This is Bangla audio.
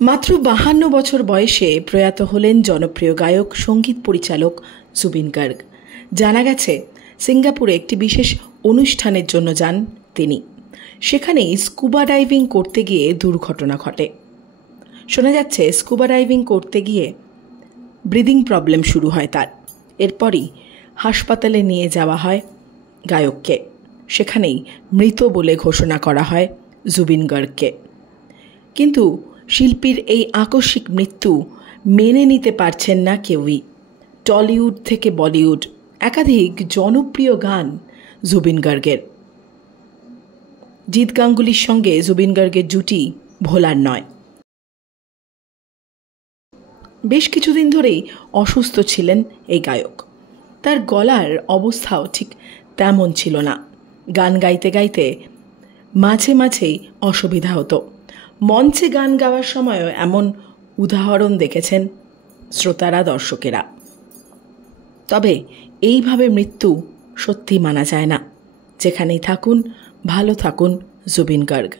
মাত্র 52 বছর বয়সে প্রয়াত হলেন জনপ্রিয় গায়ক সঙ্গীত পরিচালক জুবিন গার্গ। জানা গেছে সিঙ্গাপুরে একটি বিশেষ অনুষ্ঠানের জন্য যান তিনি। সেখানেই স্কুবা ডাইভিং করতে গিয়ে দুর্ঘটনা ঘটে। শোনা যাচ্ছে স্কুবা ডাইভিং করতে গিয়ে ব্রিদিং প্রবলেম শুরু হয় তার। এরপরই হাসপাতালে নিয়ে যাওয়া হয় গায়ককে। সেখানেই মৃত বলে ঘোষণা করা হয় জুবিন গার্গকে। কিন্তু শিল্পীর এই আকস্মিক মৃত্যু মেনে নিতে পারছেন না কেউই। টলিউড থেকে বলিউড একাধিক জনপ্রিয় গান জুবিন গার্গের। জিৎ গাঙ্গুলির সঙ্গে জুবিন গার্গের জুটি ভোলার নয়। বেশ কিছুদিন ধরেই অসুস্থ ছিলেন এই গায়ক। তার গলার অবস্থাও ঠিক তেমন ছিল না। গান গাইতে গাইতে মাঝে মাঝেই অসুবিধা হতো। মঞ্চে গান গাওয়ার সময়ও এমন উদাহরণ দেখেছেন শ্রোতারা, দর্শকেরা। তবে এইভাবে মৃত্যু সত্যি মানা যায় না। যেখানেই থাকুন ভালো থাকুন জুবিন গার্গ।